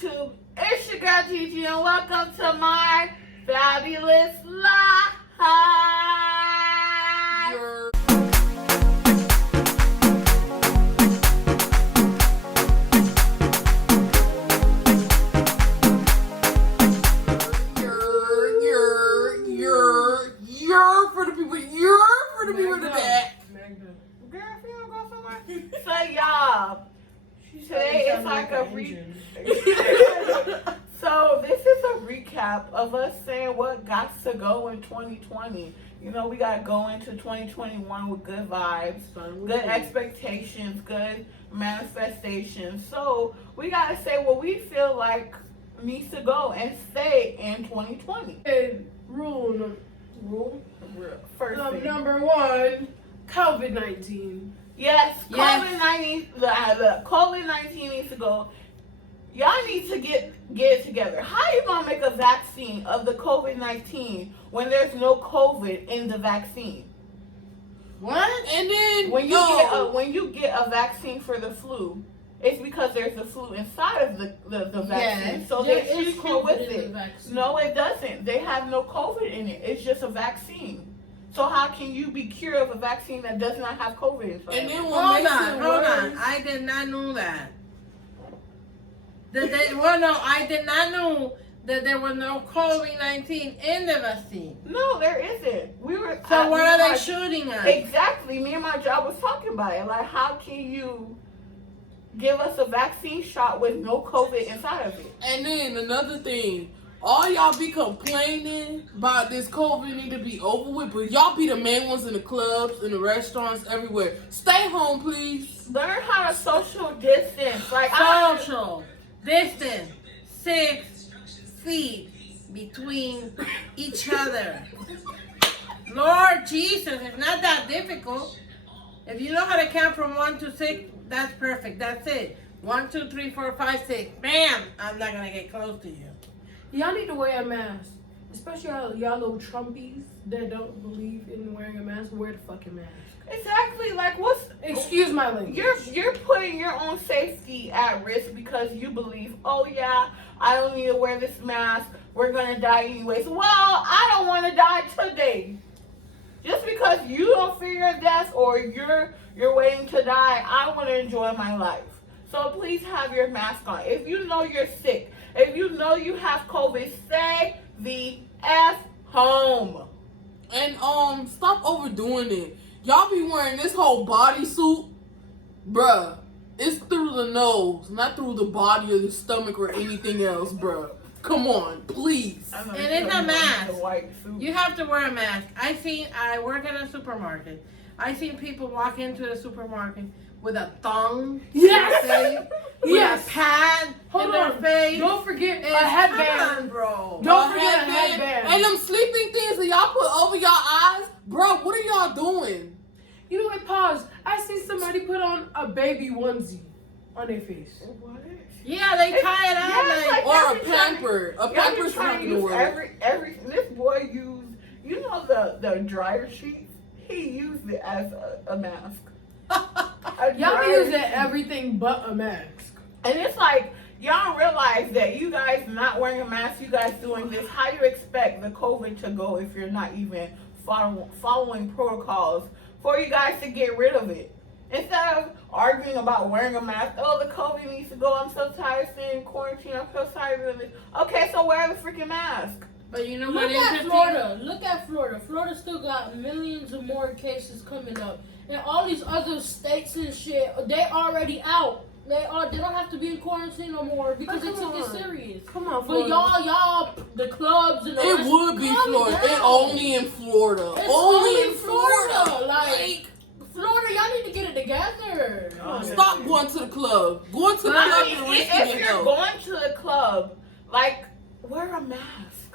YouTube. It's your girl Gigi and welcome to my fabulous life. For the people in the back. Girl, if you don't go somewhere. So y'all, today it's like a So this is a recap of us saying what got to go in 2020. You know, we got to go into 2021 with good vibes, good expectations, good manifestations. So we got to say what we feel like needs to go and stay in 2020. And rule First thing. number one, COVID-19. Yes, COVID-19. The COVID-19 needs to go. Y'all need to get it together. How you gonna make a vaccine of the COVID-19 when there's no COVID in the vaccine? What? And then When you get a vaccine for the flu, it's because there's the flu inside of the vaccine. Yes. So There they is shoot you COVID with in the it. vaccine. No, it doesn't. They have no COVID in it. It's just a vaccine. So how can you be cured of a vaccine that does not have COVID inside? And then Hold on. I did not know that. I did not know that there was no COVID-19 in the vaccine. No, there isn't. So what are they shooting at? Exactly. Me and my job was talking about it. Like, how can you give us a vaccine shot with no COVID inside of it? And then another thing, all y'all be complaining about this COVID need to be over with, but y'all be the main ones in the clubs, in the restaurants, everywhere. Stay home, please. Learn how to social distance. Like Social distance, 6 feet between each other. Lord Jesus, it's not that difficult. If you know how to count from 1 to 6, that's perfect. That's it. 1, 2, 3, 4, 5, 6. Bam! I'm not gonna get close to you. Y'all need to wear a mask. Especially y'all little Trumpies that don't believe in wearing a mask. Wear the fucking mask. exactly. Like, Excuse my language. You're putting your own safety at risk because you believe, oh yeah, I don't need to wear this mask. We're gonna die anyways. Well, I don't want to die today. Just because you don't fear your death or you're waiting to die, I want to enjoy my life. So please have your mask on. If you know you're sick, if you know you have COVID, stay the F home. And stop overdoing it. Y'all be wearing this whole bodysuit, bruh. It's through the nose, not through the body or the stomach or anything else, bruh. Come on, please. It is a mask. The white suit. You have to wear a mask. I work in a supermarket. I seen people walk into the supermarket with a thong. Yes! With Yes! a pad in their face. Don't forget It's- a headband. Come on, bro. Don't forget a headband. And them sleeping things that y'all put over y'all eyes, bro. What are y'all doing? You know what? Pause. I see somebody put on a baby onesie on their face. What? Yeah, they tie it out Yeah, like. like- Or a Every time- pamper. A Y'all be pamper's trying not to gonna use work. every this boy used, you know, the dryer sheets. He used it as a mask. Y'all be using everything but a mask. And it's like, y'all don't realize that you guys not wearing a mask, you guys doing this, how do you expect the COVID to go if you're not even following protocols for you guys to get rid of it? Instead of arguing about wearing a mask, oh, the COVID needs to go, I'm so tired of staying in quarantine, I'm so tired of this. Okay, so wear the freaking mask. But you know Look what? at Interesting? Florida. Look at Florida. Florida still got millions of more cases coming up. And all these other states and shit, they already out. They don't have to be in quarantine no more because they took it serious. Come on, But Florida. y'all, the clubs and the It would be calm Florida. down. It only in Florida. It's only in Florida. Like, Florida, y'all need to get it together. Stop going to the club. Going to the club I is mean, risking if your you're health. going to the club, like, wear a mask.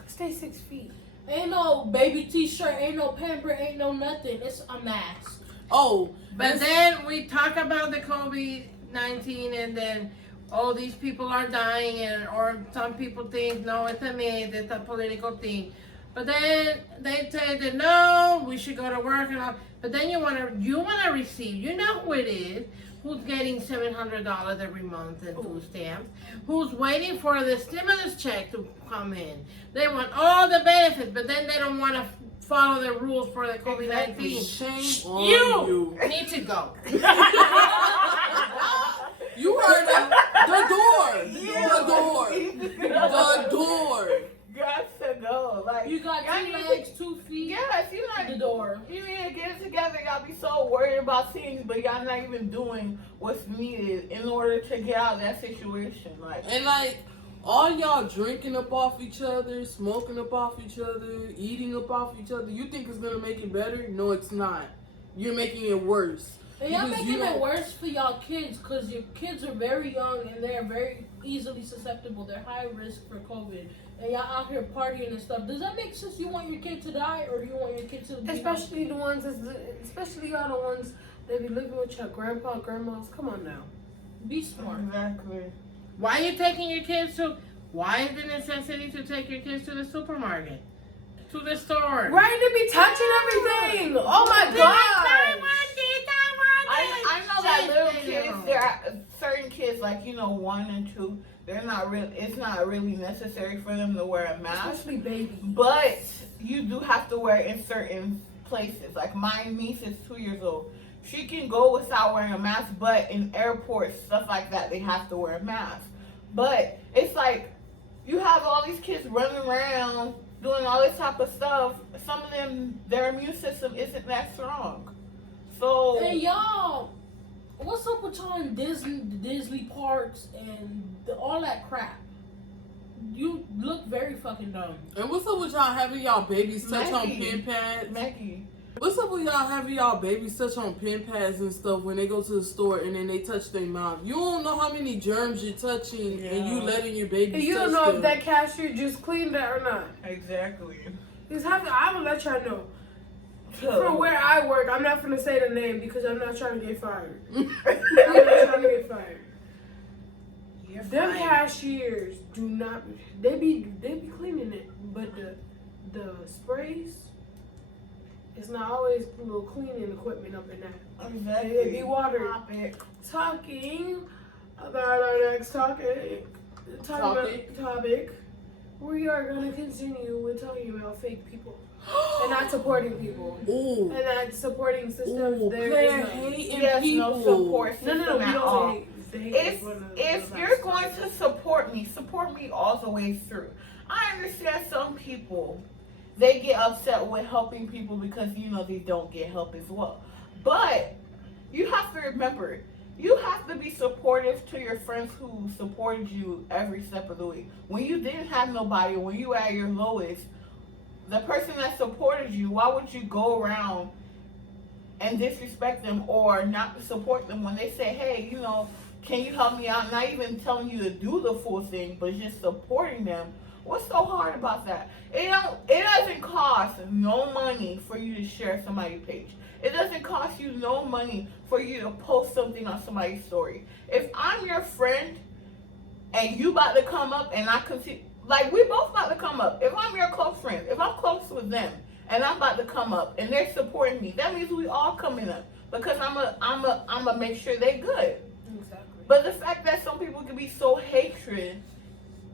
Stay 6 feet. Ain't no baby t-shirt, ain't no pamper, ain't no nothing. It's a mask. Oh, But then we talk about the COVID-19 and then all these people are dying or some people think, no, it's a myth, it's a political thing. But then they say that no, we should go to work and all. But then you wanna receive. You know who it is. who's getting $700 every month in food stamps, who's waiting for the stimulus check to come in. They want all the benefits, but then they don't want to follow the rules for the COVID-19. Shame on You need to go. You heard it. The door. Yeah. The door. The door. Got to go. Like You got y'all 2 need to- legs, 2 feet, Yes, you the like door. you need to get it together. Y'all be so worried about things, but y'all not even doing what's needed in order to get out of that situation. Like, And like all y'all drinking up off each other, smoking up off each other, eating up off each other. You think it's gonna make it better? No, it's not. You're making it worse. And y'all Because making you it don't- worse for y'all kids because your kids are very young and they're very easily susceptible. They're high risk for COVID. And y'all out here partying and stuff. Does that make sense? You want your kid to die or do you want your kid to be Especially the ones, especially y'all the ones that be living with your grandpa, grandmas. Come on now. be smart? exactly. Why are you taking your kids to? Why is the necessity to take your kids to the supermarket, to the store? Right, they be touching everything. Oh my god. I know that little Just kids, little. there are certain kids like 1 and 2. They're not real. It's not really necessary for them to wear a mask. Especially baby. But you do have to wear it in certain places. Like my niece is 2 years old. She can go without wearing a mask, but in airports, stuff like that, they have to wear a mask. But it's like you have all these kids running around doing all this type of stuff. Some of them, their immune system isn't that strong. So Hey y'all, what's up with y'all in Disney parks and all that crap? You look very fucking dumb. And what's up with y'all having y'all babies touch on Maggie. pen pads? Maggie, What's up with y'all having y'all babies touch on pen pads and stuff when they go to the store and then they touch their mouth? You don't know how many germs you're touching and you Yeah. letting your babies And you touch don't know them. if that cashier just cleaned that or not. exactly. I'm gonna let y'all know. From where I work, I'm not gonna say the name because I'm not trying to get fired. I'm not trying to get fired. You're Them fine. cashiers do not. They be cleaning it, but the sprays. It's not always a little cleaning equipment up in there. Exactly. It be water. Topic. Talking about our next topic, we are going to continue with talking about fake people and not supporting people Ooh. and not supporting systems. Ooh, There player is none. hating Yes, people. no support No, system we at don't all. hate. If you're going to support me all the way through. I understand some people, they get upset with helping people because they don't get help as well. But you have to remember, you have to be supportive to your friends who supported you every step of the way. When you didn't have nobody, when you were at your lowest, the person that supported you, why would you go around and disrespect them or not support them when they say, hey, can you help me out? Not even telling you to do the full thing, but just supporting them. What's so hard about that? It doesn't cost no money for you to share somebody's page. It doesn't cost you no money for you to post something on somebody's story. If I'm your friend and you about to come up and I can see, like we both about to come up. If I'm your close friend, if I'm close with them and I'm about to come up and they're supporting me, that means we all coming up because I'm a make sure they good. Exactly. But the fact that some people can be so hatred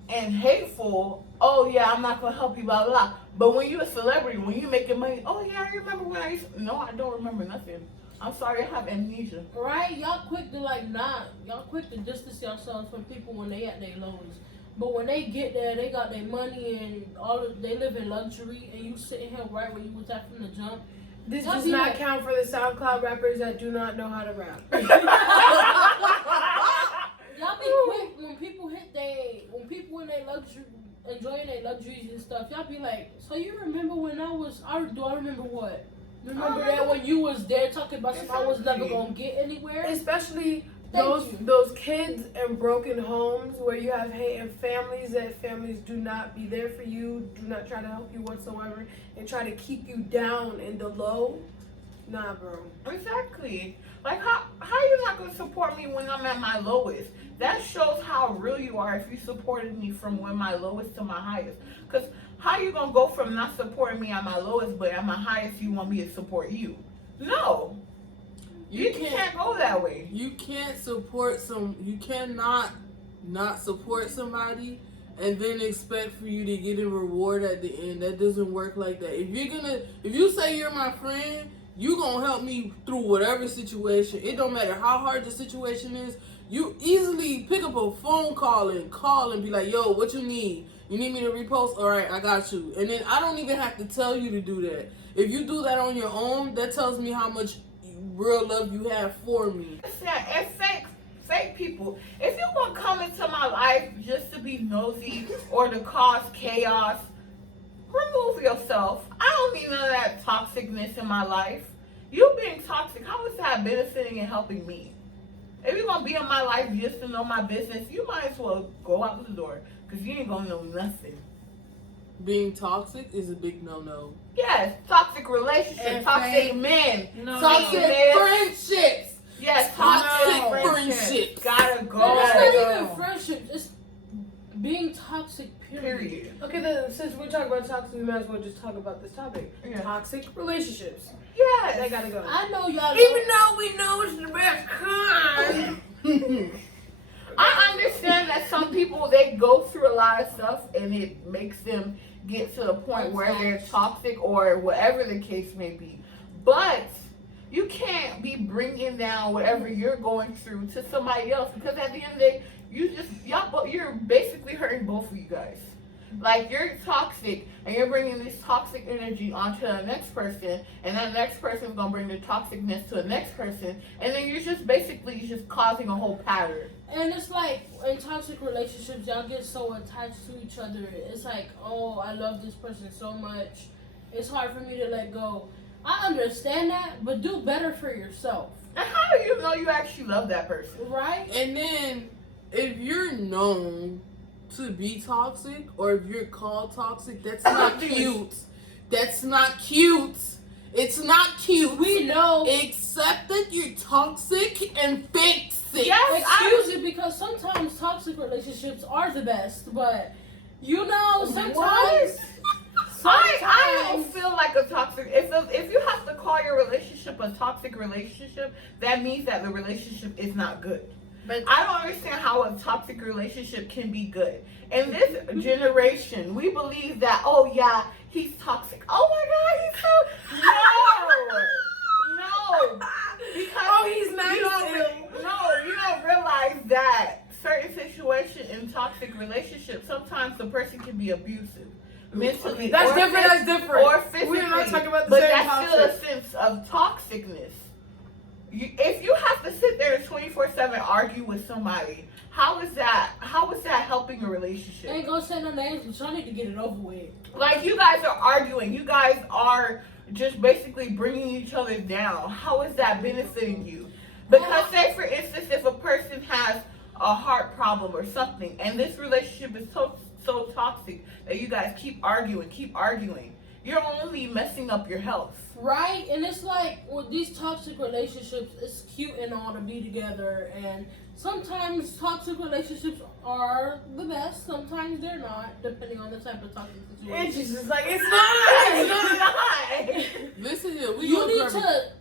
and hateful, oh yeah, I'm not gonna help you, blah blah blah. But when you're a celebrity, when you're making money, oh yeah, I remember when I used to, no, I don't remember nothing. I'm sorry, I have amnesia. Right? Y'all quick to y'all quick to distance yourselves from people when they at their lowest. But when they get there, they got their money and they live in luxury, and you sitting here right where you was at from the jump. This Y'all does be not like- count for the SoundCloud rappers that do not know how to rap. Y'all be quick when people in their luxury, enjoying their luxuries and stuff. Y'all be like, so you remember when do I remember what? Remember that when you was there talking about something I was never gonna get anywhere? Especially Thank you. those kids in broken homes where you have hate and families do not be there for you, do not try to help you whatsoever, and try to keep you down in the low. Nah, bro. Exactly. Like how you not gonna support me when I'm at my lowest? That shows how real you are if you supported me from when my lowest to my highest. Cause how you gonna go from not supporting me at my lowest, but at my highest you want me to support you? No. You can't go that way. You can't support you cannot not support somebody and then expect for you to get a reward at the end. That doesn't work like that. If you say you're my friend, you gonna help me through whatever situation. It don't matter how hard the situation is. You easily pick up a phone call and be like, yo, what you need? You need me to repost? All right, I got you. And then I don't even have to tell you to do that. If you do that on your own, that tells me how much real love you have for me. And fake people. If you want to come into my life just to be nosy or to cause chaos, remove yourself. I don't need none of that toxicness in my life. You being toxic, how is that benefiting and helping me? If you're going to be in my life just to know my business, you might as well go out the door because you ain't going to know nothing. Being toxic is a big no-no. Yes, toxic relationships, And toxic fake- men, No, Toxic no. friendships. Yes, Toxic toxic friendships. Gotta It's go. not go. even friendship. It's being toxic. Period. Okay, then since we're talking about toxic, we might as well just talk about this topic. Yeah. Toxic relationships. Yes. They gotta go. I know y'all. Even though we know it's the best kind. I understand that some people, they go through a lot of stuff and it makes them get to the point where they're toxic or whatever the case may be. But you can't be bringing down whatever you're going through to somebody else because at the end of the day, you're basically hurting both of you guys. Like, you're toxic and you're bringing this toxic energy onto the next person, and that next person's gonna bring the toxicness to the next person, and then you're just causing a whole pattern. And it's like in toxic relationships, y'all get so attached to each other. It's like, oh, I love this person so much. It's hard for me to let go. I understand that, but do better for yourself. And how do you know you actually love that person? Right? And then, if you're known to be toxic, or if you're called toxic, that's not cute. That's not cute. It's not cute. We know. Accept that you're toxic and fix it. Yes, Excuse me, because sometimes toxic relationships are the best, but you know, sometimes. I don't feel like a toxic. If you have to call your relationship a toxic relationship, that means that the relationship is not good. But I don't understand how a toxic relationship can be good. In this generation, we believe that, oh yeah, he's toxic. Oh my God, he's so no. Because Oh, he's nice. you don't realize that certain situations in toxic relationships, sometimes the person can be abusive. Mentally, That's or different. That's different. or physically. We're not talking about the but same that's toxic. still a sense of toxicness. If you have to sit there and 24/7 argue with somebody, how is that helping a relationship? I ain't gonna say no names, but y'all need to get it over with. Like, you guys are arguing. You guys are just basically bringing each other down. How is that benefiting you? Because say, for instance, if a person has a heart problem or something, and this relationship is so toxic that you guys keep arguing, you're only messing up your health. Right? And it's like with these toxic relationships, it's cute and all to be together, and sometimes toxic relationships are the best, sometimes they're not, depending on the type of toxic situation. It's just like, it's not. It's not. Listen here, we You gonna need cover- to,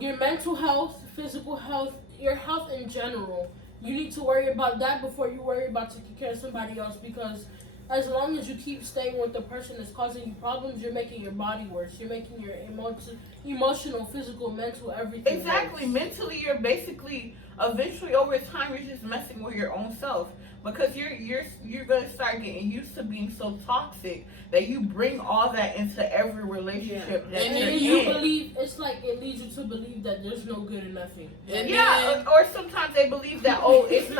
your mental health, physical health, your health in general, you need to worry about that before you worry about taking care of somebody else, because as long as you keep staying with the person that's causing you problems, you're making your body worse. You're making your emotional, physical, mental, everything Exactly. worse. Mentally, you're basically eventually over time you're just messing with your own self because you're gonna start getting used to being so toxic that you bring all that into every relationship that And you're And you in. believe, it's like it leads you to believe that there's no good in nothing. And Yeah, then, or sometimes they believe that, oh, it's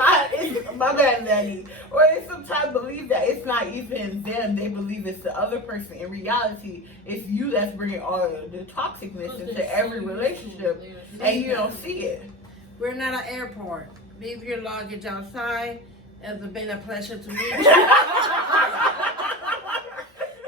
my bad, Lenny. Or they sometimes believe that it's not even them. They believe it's the other person. In reality, it's you that's bringing all the toxicness into every relationship, and you don't see it. we're not an airport. Leave your luggage outside. It's been a pleasure to meet you.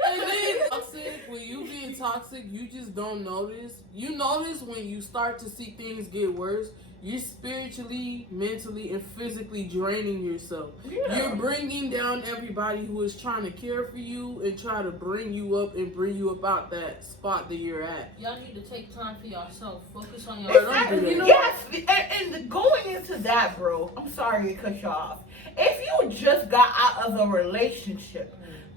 and then toxic, when you being toxic, you just don't notice. You notice when you start to see things get worse. you're spiritually, mentally, and physically draining yourself. Yeah. You're bringing down everybody who is trying to care for you and try to bring you up and bring you about that spot that you're at. Y'all need to take time for yourself. Focus on Exactly. yourself. Don't do that. Yes, and going into that, bro, I'm sorry to cut you off. If you just got out of a relationship,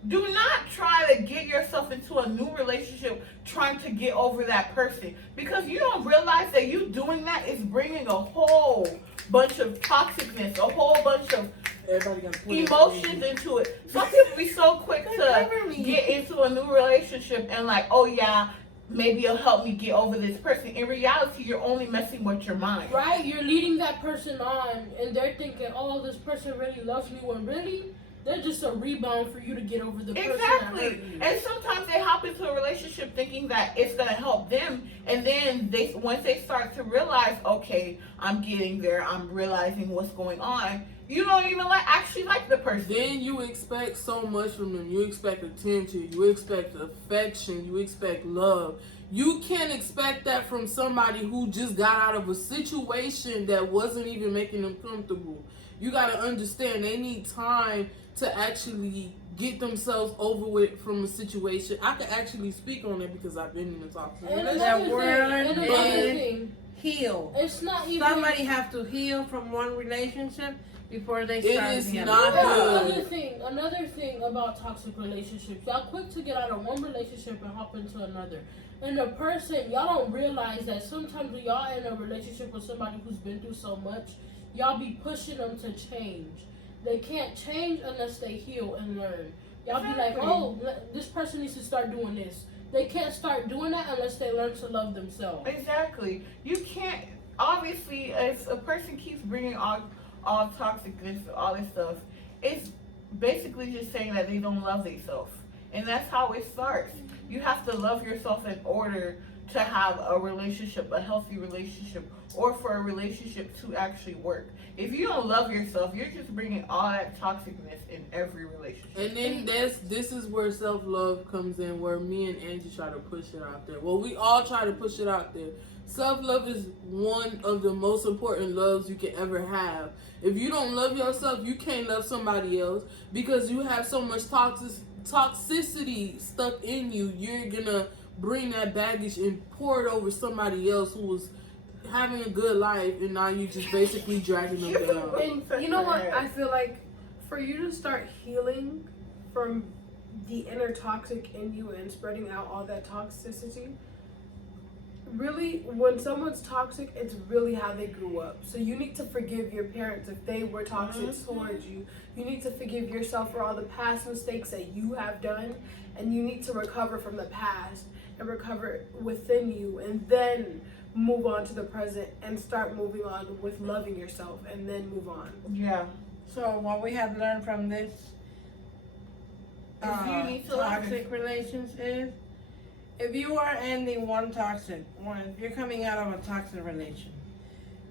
do not try to get yourself into a new relationship trying to get over that person, because you don't realize that you doing that is bringing a whole bunch of toxicness, a whole bunch of Everybody got emotions into it. Some people be so quick to get into a new relationship and like, oh yeah, maybe it'll help me get over this person. In reality, you're only messing with your mind. Right? You're leading that person on, and they're thinking, oh, this person really loves me, when really, they're just a rebound for you to get over the person that hurt Exactly. you. And sometimes they hop into a relationship thinking that it's gonna help them, and then once they start to realize, okay, I'm getting there, I'm realizing what's going on, you don't even actually like the person. Then you expect so much from them. You expect attention, you expect affection, you expect love. You can't expect that from somebody who just got out of a situation that wasn't even making them comfortable. You gotta understand, they need time to actually get themselves over with from a situation. I can actually speak on it because I've been in a toxic And relationship. That word another is thing, heal. it's not even. Somebody have to heal from one relationship before they It start is the not other. good. Another thing about toxic relationships, y'all quick to get out of one relationship and hop into another. And the person, y'all don't realize that sometimes when y'all in a relationship with somebody who's been through so much, y'all be pushing them to change. They can't change unless they heal and learn. Y'all be like, oh, this person needs to start doing this. They can't start doing that unless they learn to love themselves. Exactly. You can't. Obviously, if a person keeps bringing all toxicness, all this stuff, it's basically just saying that they don't love themselves, and that's how it starts. You have to love yourself in order to have a relationship, a healthy relationship, or for a relationship to actually work. If you don't love yourself, you're just bringing all that toxicness in every relationship. And then this is where self-love comes in, where me and Angie try to push it out there. Well, we all try to push it out there. Self-love is one of the most important loves you can ever have. If you don't love yourself, you can't love somebody else, because you have so much toxicity stuck in you. You're gonna bring that baggage and pour it over somebody else who was having a good life, and now you just basically dragging them down. And you know what? I feel like for you to start healing from the inner toxic in you and spreading out all that toxicity, really, when someone's toxic, it's really how they grew up. So you need to forgive your parents if they were toxic towards you. You need to forgive yourself for all the past mistakes that you have done, and you need to recover from the past and recover within you, and then move on to the present and start moving on with loving yourself, and then move on. Yeah. So what we have learned from this You need to love toxic relations is, if you are ending if you're coming out of a toxic relation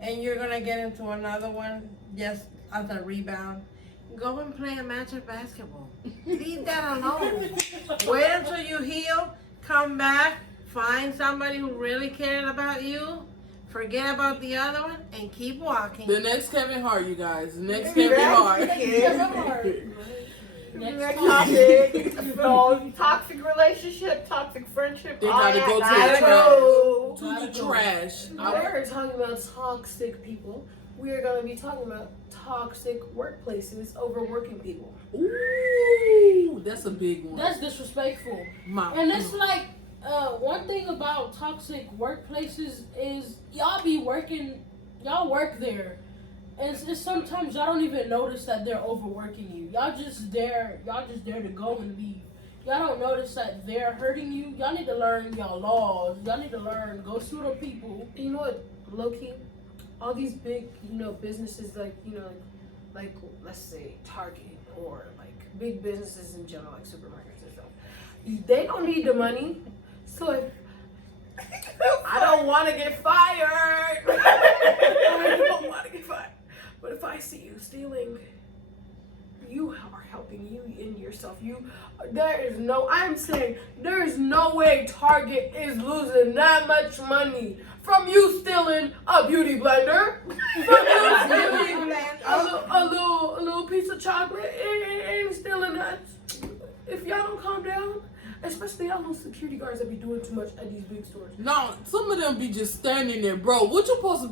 and you're gonna get into another one just as a rebound, go and play a match of basketball. Leave that alone. Wait until you heal, come back, find somebody who really cared about you, forget about the other one, and keep walking. The next Kevin Hart, you guys. The next Kevin Hart. Next topic. So, toxic relationship, toxic friendship. They all gotta that go to gotta the go. To the trash. We're talking about toxic people. We are going to be talking about toxic workplaces, overworking people. Ooh, that's a big one. That's disrespectful. And it's like, one thing about toxic workplaces is y'all work there. And it's sometimes y'all don't even notice that they're overworking you. Y'all just there to go and leave. Y'all don't notice that they're hurting you. Y'all need to learn y'all laws. Y'all need to go sue the people. You know what, low-key, all these big, businesses like let's say Target, or like big businesses in general, like supermarkets and stuff, they don't need the money. So if I don't want to get fired, I don't want to get fired. But if I see you stealing, you are helping and you in yourself. I'm saying there is no way Target is losing that much money from you stealing a beauty blender, from you stealing a little piece of chocolate and stealing that. If y'all don't calm down, especially y'all little security guards that be doing too much at these big stores. No, some of them be just standing there, bro. What we supposed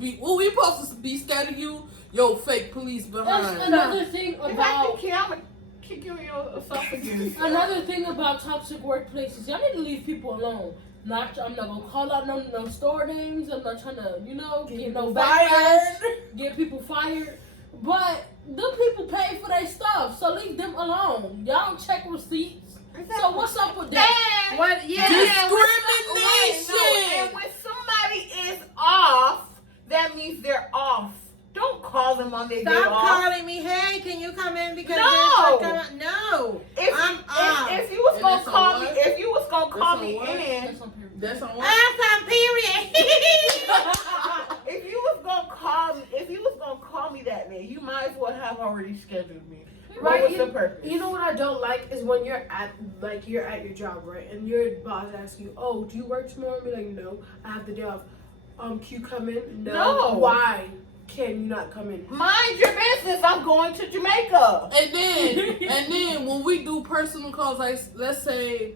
to be standing you? Yo, fake police behind. That's another thing If I about. think I'm gonna kick you in your esophagus. Another thing about toxic workplaces, y'all need to leave people alone. I'm not gonna call out no store names. I'm not trying to, get no backlash, get people fired. But them people pay for their stuff, so leave them alone. Y'all don't check receipts. So what's up with that? What? Yeah. Discrimination. And when somebody is off, that means they're off. Don't call them on their day Stop off. calling me. Hey, can you come in because No. no. If you was And gonna that's on call me, what? if you was gonna call That's me on what? in, That's on period. That's on what? That's on period. if you was gonna call me that day, you might as well have already scheduled me. Right, What was the purpose? You know what I don't like is when you're at your job, right, and your boss asks you, "Oh, do you work tomorrow?" And be like, "No, I have the day off." Can you come in? No. Why can you not come in? Mind your business. I'm going to Jamaica. And then when we do personal calls, like let's say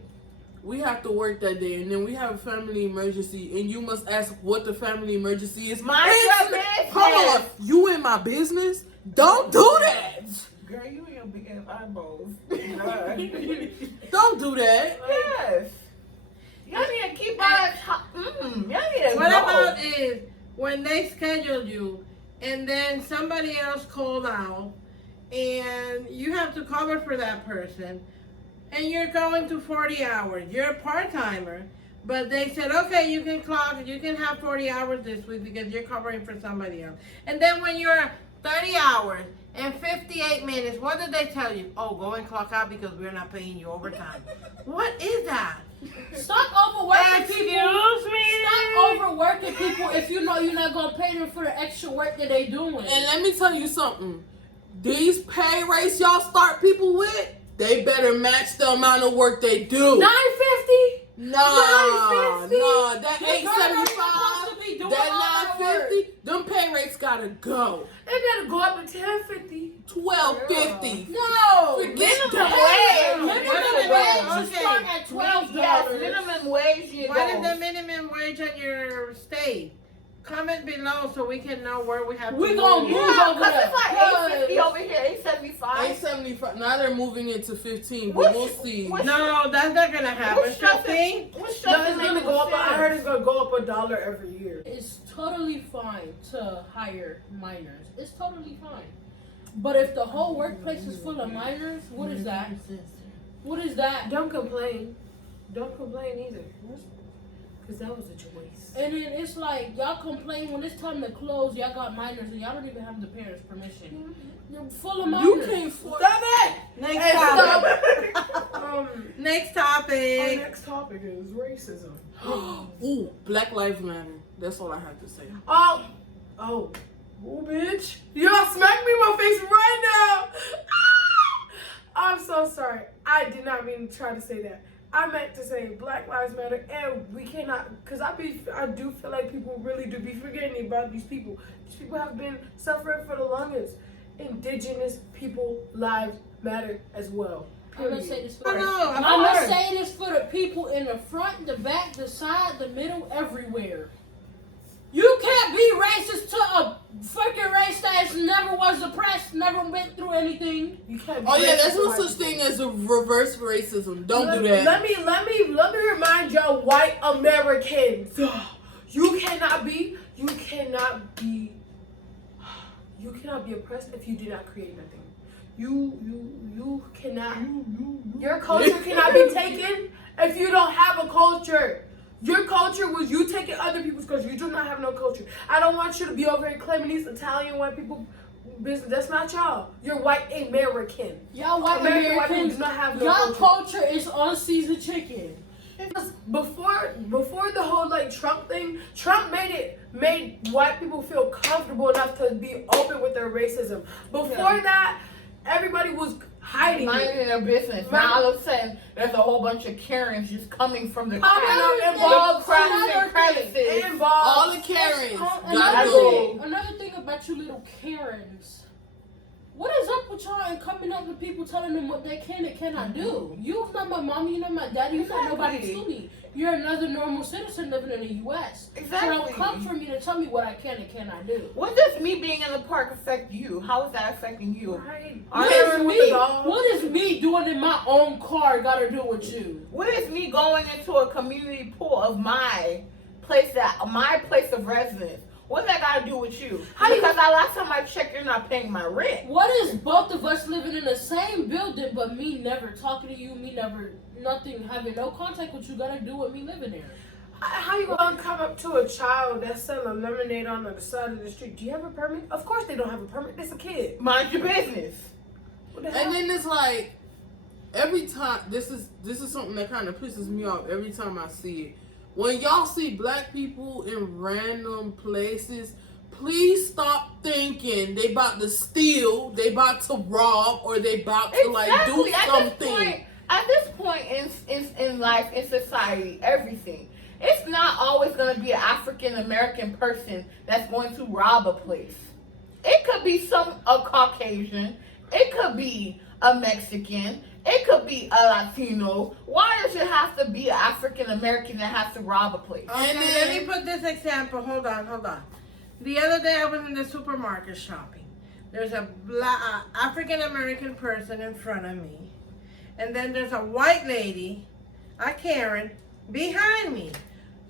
we have to work that day, and then we have a family emergency, and you must ask what the family emergency is. Mind your business. Hold on, you in my business? Don't do that. Girl, you and your big ass eyeballs. Don't do that. Yes. Y'all need to keep that. Y'all need to What go. about is when they scheduled you and then somebody else called out and you have to cover for that person and you're going to 40 hours. You're a part-timer, but they said, okay, you can have 40 hours this week because you're covering for somebody else. And then when you're 30 hours and 58 minutes, what did they tell you? Oh, go and clock out because we're not paying you overtime. What is that? Stop overworking people. Excuse me? Stop overworking people if you know you're not gonna pay them for the extra work that they doing. And let me tell you something. These pay rates y'all start people with, they better match the amount of work they do. $9.50. Nah, that Your girl ain't supposed to be $8.75, doing all that that work. $9.50, them pay rates gotta go. They better go up to $10.50. $12.50. No. Forget Minimum that. wage. Minimum Minimum wage wage. should start at $12. Yes, minimum wage. You What is go. the minimum wage at your state? Comment below so we can know where we have to We gonna move. move. Yeah, over because there. it's like $8.50 over here, $8.75. $8.75. Now they're moving it to 15, but Which- we'll see. which- No, that's not gonna happen. Which stuff is- 15? which stuff No, is it's gonna go up. I heard it's gonna go up $1 every year. It's totally fine to hire minors. It's totally fine. But if the whole workplace is full of minors, what is that? What is that? Don't complain. Don't complain either. Because that was a choice. And then it's like y'all complain when it's time to close. Y'all got minors and y'all don't even have the parents' permission. You're full of minors. You can't force. Stop it! Next Hey, topic. Next Our topic. next topic is racism. Ooh, Black Lives Matter. That's all I have to say. Oh, bitch. Y'all smacked me in my face right now. I'm so sorry. I did not mean to try to say that. I meant to say Black Lives Matter, and we cannot, because I do feel like people really do be forgetting about these people. These people have been suffering for the longest. Indigenous people lives matter as well. I'm gonna say this for Oh, no, I'm gonna say this for the people in the front, the back, the side, the middle, everywhere. You can't be racist to a fucking race that never was oppressed, never went through anything. You can't. Oh yeah, there's no white such thing as a reverse racism. Don't do Let that. me remind y'all, white Americans. You cannot be oppressed if you do not create nothing. You cannot. Your culture cannot be taken if you don't have a culture. Your culture was you taking other people's culture. You do not have no culture. I don't want you to be over here claiming these Italian white people business. That's not y'all. You're white American. Y'all white American white people Americans, do not have no y'all culture. culture is unseasoned chicken. Before the whole Trump thing, Trump made white people feel comfortable enough to be open with their racism. Before that, everybody was hiding. hiding minding it. their business. Now all of a sudden, there's a whole bunch of Karens just coming from the Popping up in ball balls, cracks and crevices. and balls. All the Karens That's got it. go. Another thing about you little Karens. What is up with y'all and coming up to people telling them what they can and cannot do? You're not my mommy, you're not my daddy, you're not nobody to me. You're another normal citizen living in the U.S. Exactly. So don't come for me to tell me what I can and cannot do. What does me being in the park affect you? How is that affecting you? Right. What Are is you- me? What is me doing in my own car got to do with you? What is me going into a community pool of my place of residence? What does that got to do with you? Because last time I checked, you're not paying my rent. What is both of us living in the same building, but me never talking to you, nothing, having no contact with you, got to do with me living there? How you gonna come up to a child that's selling lemonade on the side of the street? Do you have a permit? Of course they don't have a permit. It's a kid. Mind your business. What the hell? And then it's like every time this is something that kind of pisses me off every time I see it. When y'all see black people in random places, please stop thinking they about to steal, they about to rob, or they about to like do something. At this point in life, in society, everything. It's not always going to be an African American person that's going to rob a place. It could be a Caucasian. It could be a Mexican. It could be a Latino. Why does it have to be an African American that has to rob a place? Okay, let me put this example. Hold on. The other day I was in the supermarket shopping. There's a African American person in front of me. And then there's a white lady, a Karen, behind me.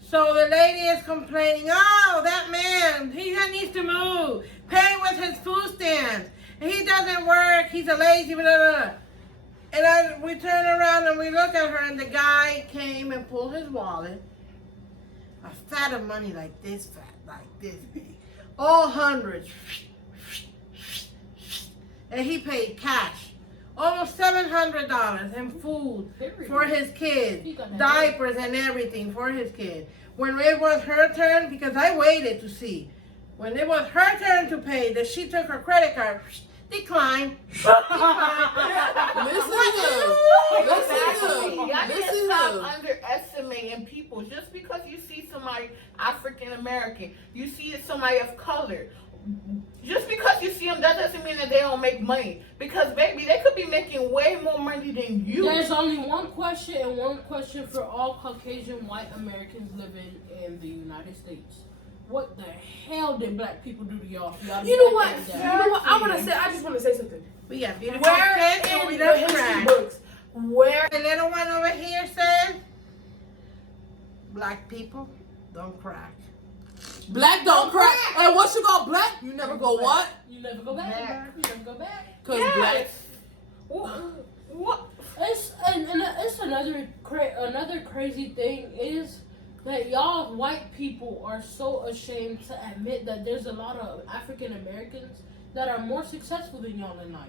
So the lady is complaining, oh, that man, he needs to move. Pay with his food stamps. He doesn't work. He's a lazy, blah, blah, blah. And we turn around and we look at her, and the guy came and pulled his wallet. A fat of money like this fat, like this big. All hundreds. And he paid cash. Almost $700 in food for his kid. Diapers and everything for his kid. When it was her turn, because I waited to see. When it was her turn to pay, that she took her credit card. Decline. Listen to Y'all need to stop underestimating people. Just because you see somebody African American, you see somebody of color. Just because you see them, that doesn't mean that they don't make money. Because, baby, they could be making way more money than you. There's only one question, and one question for all Caucasian white Americans living in the United States. What the hell did black people do to y'all? You know what? I just want to say something. We got beautiful Where kids and in we the don't history crack. books, where The little one over here says, black people don't crack. Black don't crack. And once you go black, you never go what? You never go back. You never go back. Cause Yes. black. What? It's another crazy thing is that y'all white people are so ashamed to admit that there's a lot of African Americans that are more successful than y'all in life.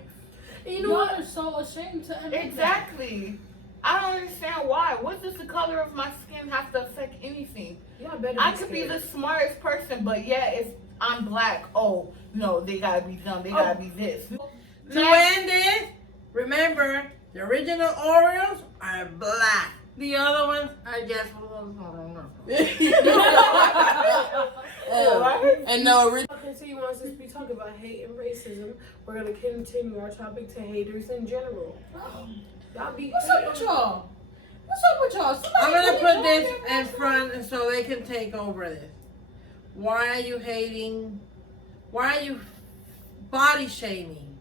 you know Y'all what? are so ashamed to admit Exactly. I don't understand why. What does the color of my skin have to affect anything? Y'all better I could be the smartest person, but yeah, if I'm black, oh, no, they gotta be dumb. They gotta be this. To end this, remember, the original Oreos are black. The other ones are just And no original. Continue on since we talk about hate and racism. We're gonna continue our topic to haters in general. Y'all be. What's up with y'all? What's up with y'all? I'm gonna Somebody put join this their in best front so they can take over this. Why are you hating? Why are you body shaming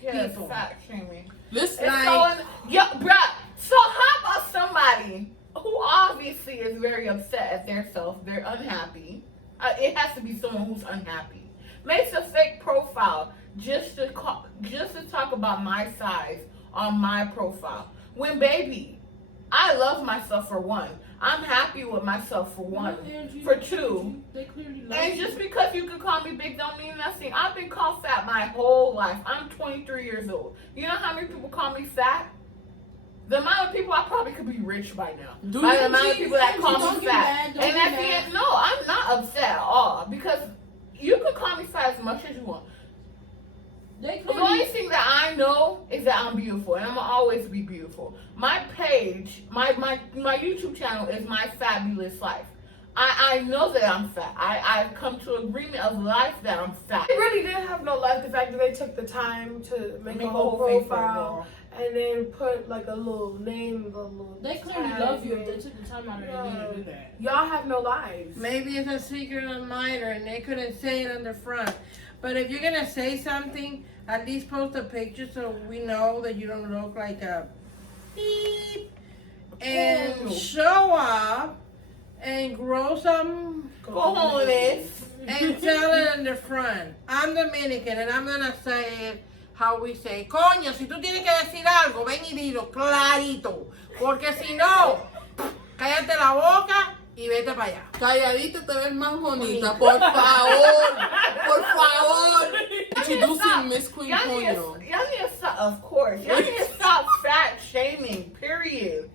Yes, people? fat shaming. Listen, It's bruh. So how about somebody who obviously is very upset at their self, they're unhappy. It has to be someone who's unhappy. Makes a fake profile just to talk about my size on my profile. When baby, I love myself for one. I'm happy with myself for one. For two. They clearly love And you. just because you can call me big don't mean nothing. I've been called fat my whole life. I'm 23 years old. You know how many people call me fat? The amount of people I probably could be rich by now. Do By you? the amount of people that call Don't me get fat. mad, don't And get at the mad. end, no, I'm not upset at all. Because you can call me fat as much as you want. They The only thing that I know is that I'm beautiful, and I'm gonna always be beautiful. My page, my YouTube channel is My Fabulous Life. I know that I'm fat. I've come to agreement of life that I'm fat. They really didn't have no life. The fact that they took the time to make a whole profile and then put like a little name, a little. They clearly love you if they took the time out of their day to do that. Y'all have no lives. Maybe it's a secret admirer and they couldn't say it on the front. But if you're gonna say something, at least post a picture so we know that you don't look like a beep. And show up and grow some cojones and tell it in the front. I'm Dominican and I'm gonna say it how we say. Coño, si tú tienes que decir algo, ven y dilo clarito. Porque si no, cállate la boca y vete para allá. Calladita te ves más bonita, por favor. Por favor. Introducing Miss Queen Coño. Y'all need to stop, of course. Y'all need to stop fat shaming, period.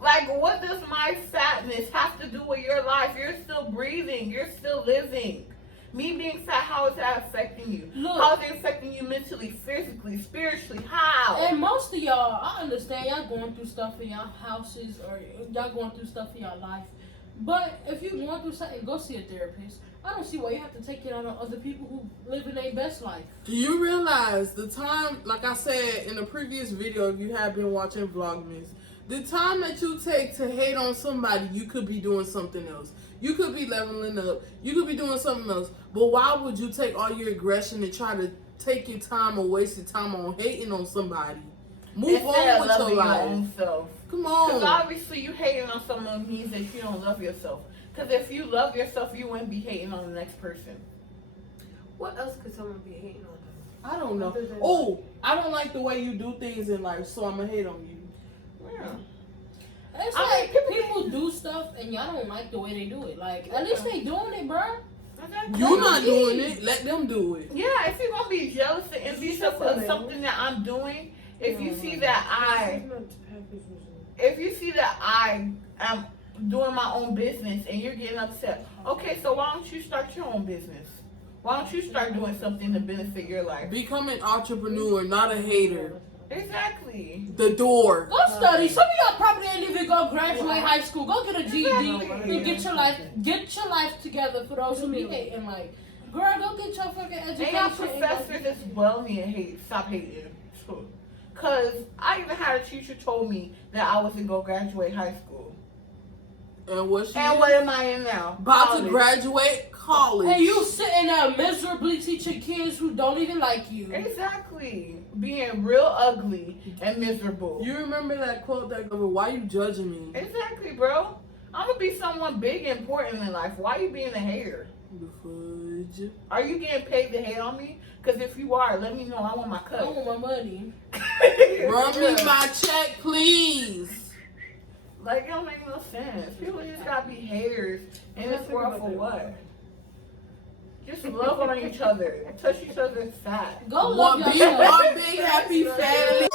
Like, what does my fatness have to do with your life? You're still breathing. You're still living. Me being fat, how is that affecting you? Look, how is it affecting you mentally, physically, spiritually? How? And most of y'all, I understand y'all going through stuff in y'all houses or y'all going through stuff in y'all life. But if you're going through something, go see a therapist. I don't see why you have to take it out on other people who live in their best life. Do you realize the time, like I said in the previous video, if you have been watching Vlogmas, the time that you take to hate on somebody, you could be doing something else. You could be leveling up. You could be doing something else. But why would you take all your aggression and try to take your time or waste your time on hating on somebody? Move on with your life. Your own self. Come on. Because obviously you hating on someone means that you don't love yourself. Because if you love yourself, you wouldn't be hating on the next person. What else could someone be hating on them? I don't know. Oh, I don't like the way you do things in life, so I'm going to hate on you. Yeah. It's I like mean, people do stuff and y'all don't like the way they do it. Like, at least they doing it, bro. You're not doing it. Let them do it. Yeah, if you're gonna be jealous and envious of something that I'm doing, if you see that I am doing my own business and you're getting upset, okay, so why don't you start your own business? Why don't you start doing something to benefit your life? Become an entrepreneur, not a hater. Exactly. The door. Go study. Some of y'all probably ain't even go graduate high school. Go get a GED and get your life together. For those who be hating, like, girl, go get your fucking education. And y'all professors as well need to stop hating too. Cause I even had a teacher told me that I wasn't gonna graduate high school. And what am I in now? About to graduate college. And you sitting there miserably teaching kids who don't even like you. Exactly. Being real ugly and miserable. You remember that quote that goes, why you judging me? Exactly, bro. I'm gonna be someone big and important in life. Why you being a hater? The fudge. Are you getting paid to hate on me? Because if you are, let me know. I want my cut. I want my money. Run me my check, please. Like, it don't make no sense. People just gotta be haters in this world for what? Just love on each other. Touch each other's fat. Go love One yourself. big happy family.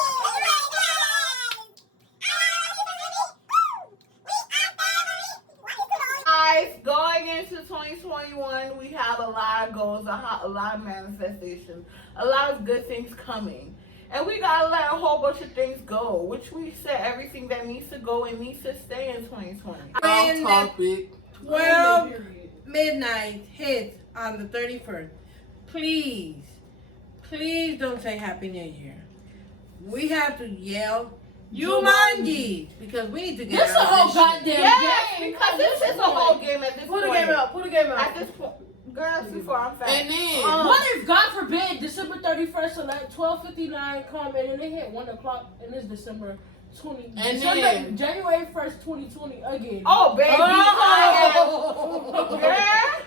Guys, going into 2021, we have a lot of goals, a lot of manifestations, a lot of good things coming. And we gotta let a whole bunch of things go, which we said everything that needs to go and needs to stay in 2020. Off topic. 12 midnight hits on the 31st. Please don't say Happy New Year. We have to yell Qveengigi because we need to get This a out of whole this goddamn Yes, game. because this is a whole game at this Put point. a game out. Put a game out. At this point, girl, that's before I'm fat. And then, What if, God forbid, December 31st or like 12:59 come in and they hit 1 o'clock and it's December 20. And December, then- January 1st, 2020 again. Oh, baby. Oh. Girl.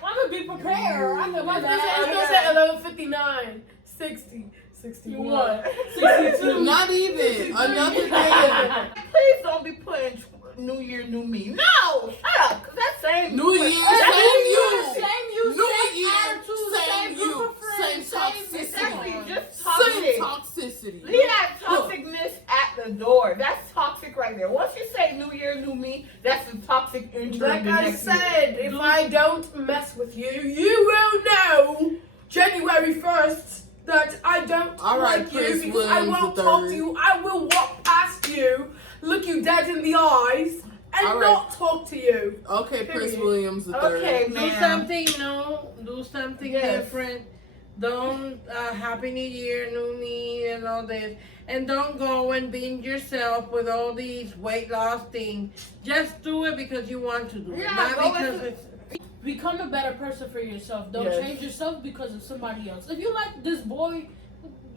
I'm gonna be prepared. I'm gonna be It's gonna say 11:59, 60, 61, 62. not even another day. Please don't be putting New Year, new me. No, shut up, because that's same. New Year, Same same you, you. same you, New same Year, attitude, same same you, group of friends, same toxicity. Exactly, just Same toxic. toxicity. Leave that toxicness at the door. That's toxic right there. Once you say New Year, new me, that's the toxic entry. Like I said, if I don't mess with you, you will know January 1st that I don't All right, like you Prince because I Williams won't III. talk to you. I will walk past you, look you dead in the eyes, and All right. not talk to you. Okay, Prince Period. Williams III. Okay, Do ma'am. something new. Do something Yes. different. Don't Happy New Year, New Me, and all this. And don't go and binge yourself with all these weight loss things. Just do it because you want to do it, Yeah, not go because with it's. Become a better person for yourself. Don't Yes. change yourself because of somebody else. If you like this boy,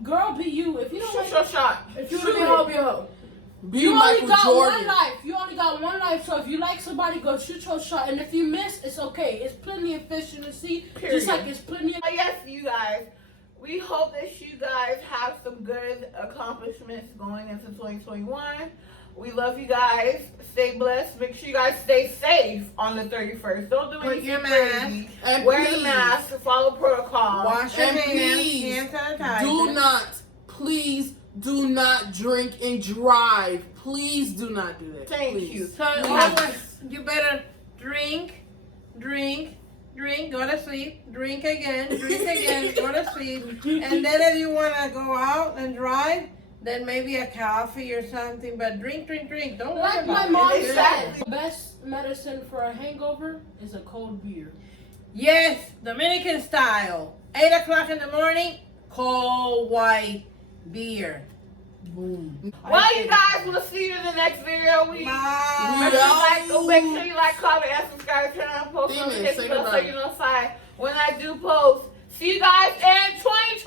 girl, be you. If you don't Shoot like, your shot. if You you should be don't hoe, like, be a hoe. Be you only Michael got Jordan. one life. You only got one life. So if you like somebody, go shoot your shot. And if you miss, it's okay. It's plenty of fish in the sea. Period. Just like it's plenty of. Yes, you guys. We hope that you guys have some good accomplishments going into 2021. We love you guys. Stay blessed. Make sure you guys stay safe on the 31st. Don't do Put anything your mask. crazy. And Wear please, the mask. Follow protocol. Wash your And hands, please, hand sanitizer. do not, please do not drink and drive. Please do not do that. Thank Please. you. So Please. always, you better drink, go to sleep, drink again, go to sleep. And then if you want to go out and drive, then maybe a coffee or something. But drink. Don't worry Like my about mom it. Exactly. said, the best medicine for a hangover is a cold beer. Yes, Dominican style. 8 o'clock in the morning, cold white beer. Boom. Well, you guys, we'll see you in the next video. Bye. Make sure you like, comment, and subscribe. Turn on post Demon, notifications say so goodbye. you're notified when I do post. See you guys in 2020.